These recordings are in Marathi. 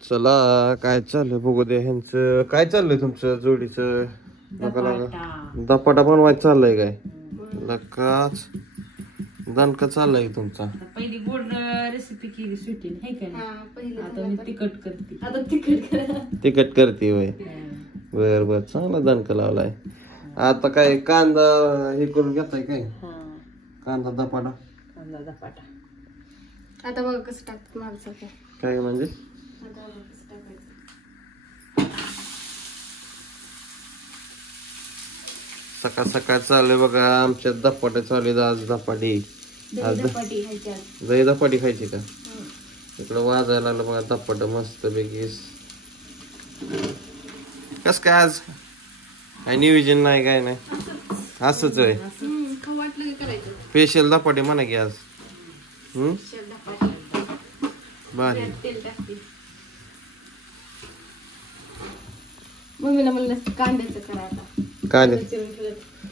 चला काय चाललंय बघू दे ह्यांचं काय चाललंय तुमचं जोडीचं दपाटा बनवायचं चाललंय काय लकाच दणका चाललाय तुमचा पहिली गोड रेसिपी केली सुटी आहे का नाही आता मी तिखट करते तिखट करते होय बर बर चांगला दणका लावलाय आता काय कांदा हे करून घेताय काय कांदा दपाटा आता बघा कसं टाकत माणसं काय म्हणजे सकाळ सकाळ चालू बघा आमच्या धपाटे चालू आज धपाटी दही धपाटी खायची का इकडं वाजायला लागलं बघा धपाट मस्त पैकी कस काय आज काय नियोजन नाही काय नाही असंच आहे स्पेशल धपाटे म्हणा की आज भारी मम्मीला म्हणलं कांद्याचं करायला कांदे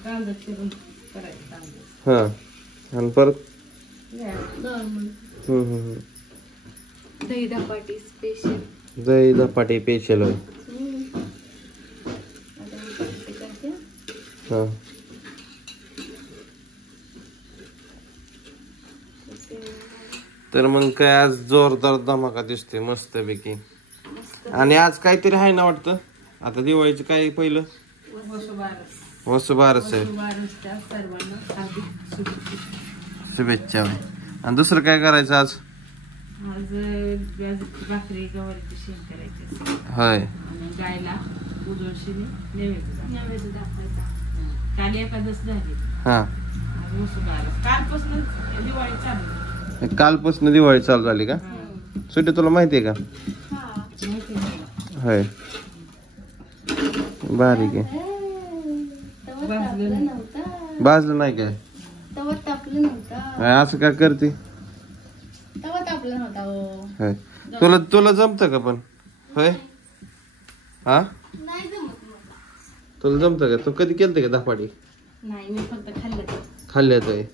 कांदा चिरून करायचं हा आणि परत दही धपाटी स्पेशल दही धपाटी स्पेशल होय हा तर मग काय आज जोरदार धमाका दिसते मस्त पैकी आणि आज काहीतरी आहे ना वाटतं आता दिवाळीचं काय पहिलं वसुबारस आहे शुभेच्छा आणि दुसरं काय करायचं आज भाकरी गवारीची शेंग करायची होय आणि गायला उजळशीने नैवेद्य दाखवायचा काल एकादश झाली हा कालपासून दिवाळी चालू कालपासून दिवाळी चालू झाली का सुट्टी तुला माहितीये का होय बारीक आहे भाजलं नाही काय तवा तापलं नव्हता असं काय करते तवा तापलं नव्हता होय तुला जमतं का पण होय हा नाही जमत मला तुला जमतं का तू कधी केलं का धपाटी नाही मी फक्त खाल्लं खाल्ल्यात होय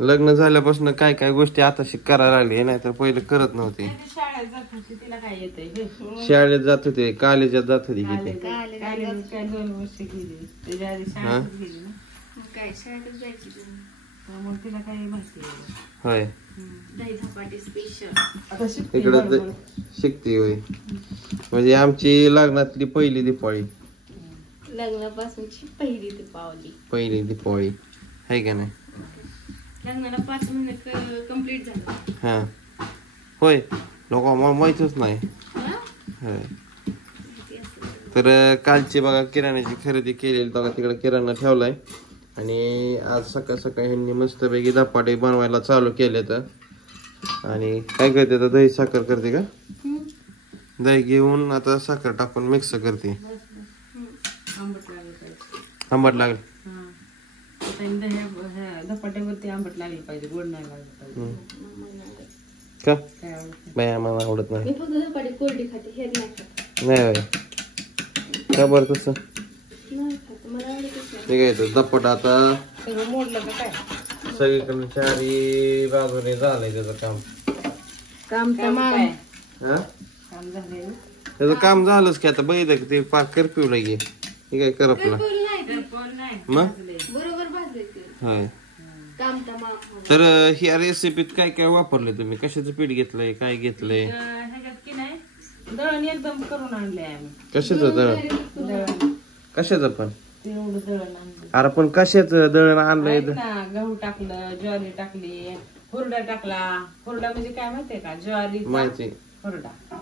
लग्न झाल्यापासून काय काय गोष्टी आता करायला लागली नाही तर पहिले करत नव्हते शाळेत जात होती तिला काय येतंय शाळेत जात होते कॉलेजात जात होती किती काय 2 वर्ष गेली त्याच्या आधी शाळेत गेली ना काय शाळेत जायची मग तिला काय माहिती होय दही धपाटी स्पेशल इकडं शिकते होय म्हणजे आमची लग्नातली पहिली दिपाळी लग्नापासूनची पहिली दिपाळी आहे का नाही लग्नाला 5 महिने कंप्लीट झालं हा होय लोक मला माहितच नाही होय तर कालची बघा किराण्याची खरेदी केलेली बघा तिकडे किराणा ठेवलाय आणि आज सकाळ सकाळी ह्यांनी मस्तपैकी धपाटे बनवायला चालू केले तर आणि काय करते तर दही साखर करते का दही घेऊन आता साखर टाकून मिक्स करते आंबट लागेल धपाट्यावरती आंबट लागली पाहिजे गोड नाही लागलं पाहिजे का बाय आम्हाला आवडत नाही मी फक्त धपाटी कोरडी खाते हे नाही खात नाही होय का बरं तसं नाही खात मला आवडतच नाही ठीक आहे धपाटा आता सगळं मोडलं का काय सगळीकडे चारी बाजूने झालंय त्याचं काम हा काम झालंय त्याचं काम झालंच की आता बघितलं की ते पाक करपिव लागे हे काय करपला मग बरोबर भाजले होय काम तमाम तर ही रेसिपीत काय काय वापरले तुम्ही कशाचं पीठ घेतलंय काय घेतलंय ह्याच्यात की नाही दळण एकदम करून आणलंय आम्ही कशाचं दळण कशाचं पण तेवढं दळण आणलं अरे पण कशाचं दळण आणलंय ना गहू टाकलं ज्वारी टाकली हुरडा टाकला हुरडा म्हणजे काय माहितीये का ज्वारी माहिती हुरडा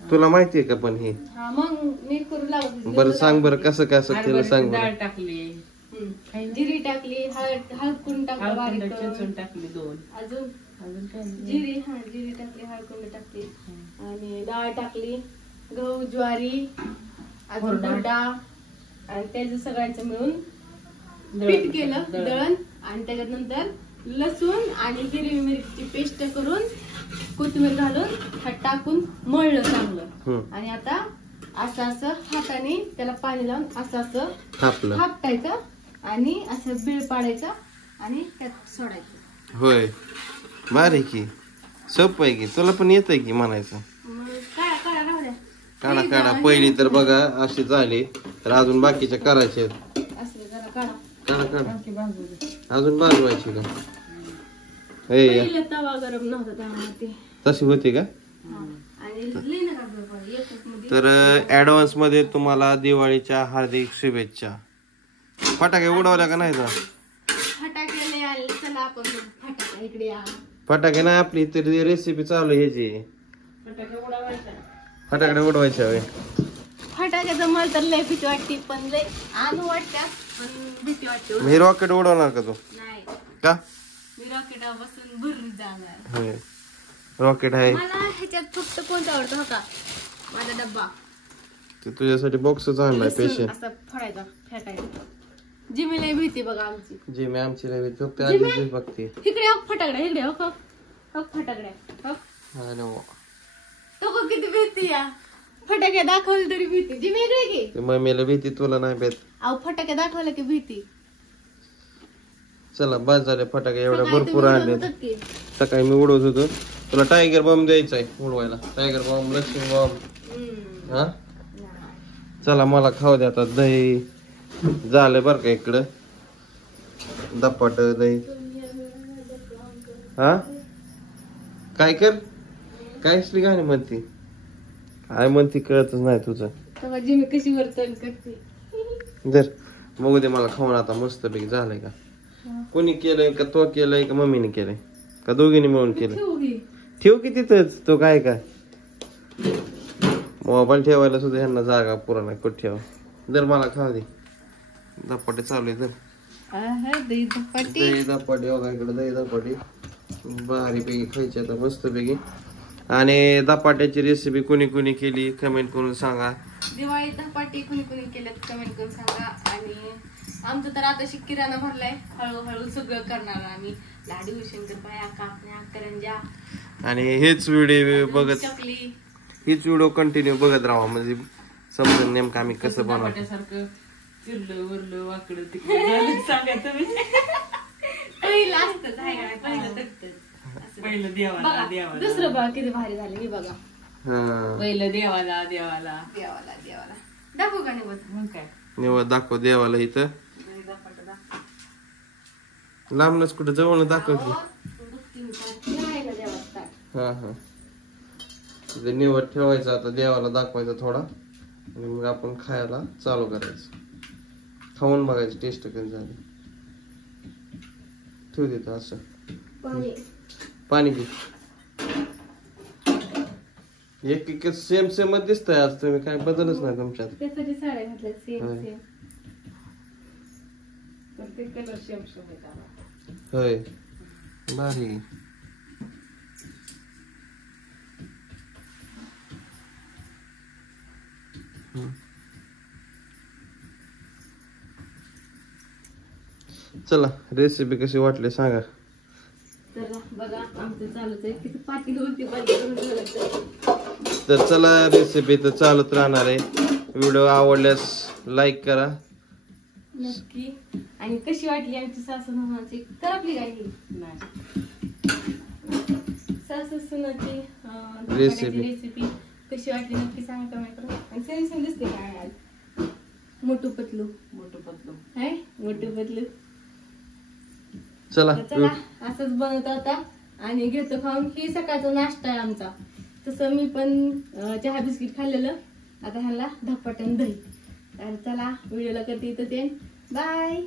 तुला माहितीये का पण हे हा मग मी करू लागले बरं सांग बरं कसं कसं तिला सांग बरं डाळ टाकली जिरी टाकली हळद कुंड टाकलं बारीक चिचून टाकली 2 अजून काय जिरी टाकली हळद कुंड टाकली आणि डाळ टाकली गहू ज्वारी अजून हुरडा आणि त्याचं सगळ्यांचं मिळून पीठ केलं दळण आणि त्याच्यात नंतर लसूण आणि हिरवी मिरची पेस्ट करून कोथिंबीर घालून हात टाकून मळलं चांगलं आणि आता असं असं हाताने त्याला पाणी लावून असं थापटायचं आणि असं बीळ पाडायचं आणि त्यात सोडायचं होय बारीक की सोपं आहे की तुला पण येत आहे की म्हणायचं काय काढा काढा. पहिली तर बघा अशी झाली, तर अजून बाकीच्या करायचे. असं जरा काढा. काढा काढा. आणखी बाजू दे. अजून बाजवायची का? पहिला तवा गरम नव्हता त्यामध्ये. तशी होती का? आणि लई नका बरं, एकच मध्ये. तर ऍडव्हान्स मध्ये तुम्हाला दिवाळीच्या हार्दिक शुभेच्छा. फटाके उडवल्या का नाही? फटाके लय आले. चला आपण फटाके इकडे या. फटाके नाही, आपली तरी रेसिपी चालू आहे ह्याची. फटाके उडवायचा. फटाकडे उडवायच्या होय. फटाक्याचं मला तर लय भीती वाटते, पण लय आणू वाटतात, पण भीती वाटते. मी रॉकेट उडवणार का तू? नाही, का? मी रॉकेट बसून भरून जाणार. होय, रॉकेट आहे. मला ह्याच्यात फक्त कोणता आवडतो हो का? माझा डब्बा. ते तुझ्यासाठी बॉक्सच आणलाय पेशंट. असं फोडायचा, फेकायचा. जिमी लय भीती बघा आमची. जी मी आमची लय फक्त आधीच बघते. इकडे हो फटाकडा, इकडे हो फटाकड्या हो. अरे वा. तो को किती भीती या. फटाके दाखवले तरी भीती. जिमी इकडे की. ते मम्मीला भीती, तुला नाही भेट. अहो फटाके दाखवले की भीती. चला बस झाले फटाके, एवढ्या सकाळी भरपूर तुम्ही आणले. उडवतात की. सकाळी मी उडवत होतो. तुला टायगर बॉम्ब द्यायचा आहे उडवायला. Tiger bomb, Laxmi bomb. Hmm. हा नाही. चला मला खाऊ द्या आता. दही झालं बर का इकडं. दपाट दही. हा काय कर, काय असली गाणी म्हणती, काय म्हणती कळतच नाही तुझं. तेव्हा जिमी कशी वर्तन करते. जर बघू दे मला खाऊन आता मस्त पैकी. झालंय का? कोणी केलंय का? तो केलंय का मम्मीने केलंय का दोघींनी मिळून केलंय? ठेवू की. ठेव की तिथंच. तो काय काय मोबाईल ठेवायला सुद्धा ह्यांना जागा पुरा नाही. कुठं ठेवा. जर मला खाऊ दे. धपाटे चालू आहे. तर आहा, दही धपाटी. दही धपाटे बघा इकडे. दही धपाटे भारी पैकी खायची आता मस्त पैकी. आणि धपाट्याची रेसिपी कोणी कोणी केली कमेंट करून सांगा. दिवाळी धपाटी कुणी कुणी केल्यात कमेंट करून सांगा. आणि आमचं तर आता किराणा भरलाय. हळूहळू सगळं करणार आम्ही. लाडू, शंकरपाळ्या, कापण्या, करंज्या आणि हेच व्हिडिओ बघत, चकली. हीच व्हिडिओ कंटिन्यू बघत राहा, म्हणजे समजून नेमकं आम्ही कसं बनवतो. धपाट्यासारखं चिरलं वरलं वाकडं तिकडं सांगा तुम्ही. पहिलं असतंच आहे का नाही? पहिलं तटतंच. पहिलं देवाला बघा, देवाला दुसरं बघा किती भारी झालं. हे बघा. हा पहिलं देवाला देवाला देवाला देवाला दाखवू का निवड? मग काय निवड दाखव देवाला. इथं धपाटा दाखव. लांबनच कुठं जवळ दाखव की. नाही ना देवाचं ताट. हा हा तिथे निवड ठेवायचं आता. देवाला दाखवायचा थोडा आणि मग आपण खायला चालू करायचं. खाऊन बघायचं टेस्ट कधी झाली. ठेवू देतो असं. पाणी. पाणी घे. एक एक सेम सेमच दिसतंय आज. तुम्ही काय बदलच नाही तुमच्यात. त्यासाठी साड्या घातल्या सेम होय. सेम. प्रत्येक कलर सेम सेम आहे त्याला. होय भारी. चला रेसिपी कशी वाटली सांगा. तर बघा आमचं चालूच आहे. किती पाटील होती पाटील करून ठेवलं तर. तर चला रेसिपी तर चालूच राहणार आहे. व्हिडिओ आवडल्यास लाईक करा. नक्की. आणि कशी वाटली आमची सासू सुनाची करपली काय ही? नाही सासू सुनाची रेसिपी. रेसिपी कशी वाटली नक्की सांगा कमेंट करून. आणि सेम सेम दिसते काय आज. मोठू पतलू. मोठं पतलं हाय मोठू पतलू. चला तर चला असंच बनवत होता आणि घेतो खाऊन. ही सकाळचा नाश्ता आहे आमचा. तसं मी पण चहा बिस्किट खाल्लेलं. आता ह्याला धपाटन दही. तर चला व्हिडिओला करते इथं ते. बाय.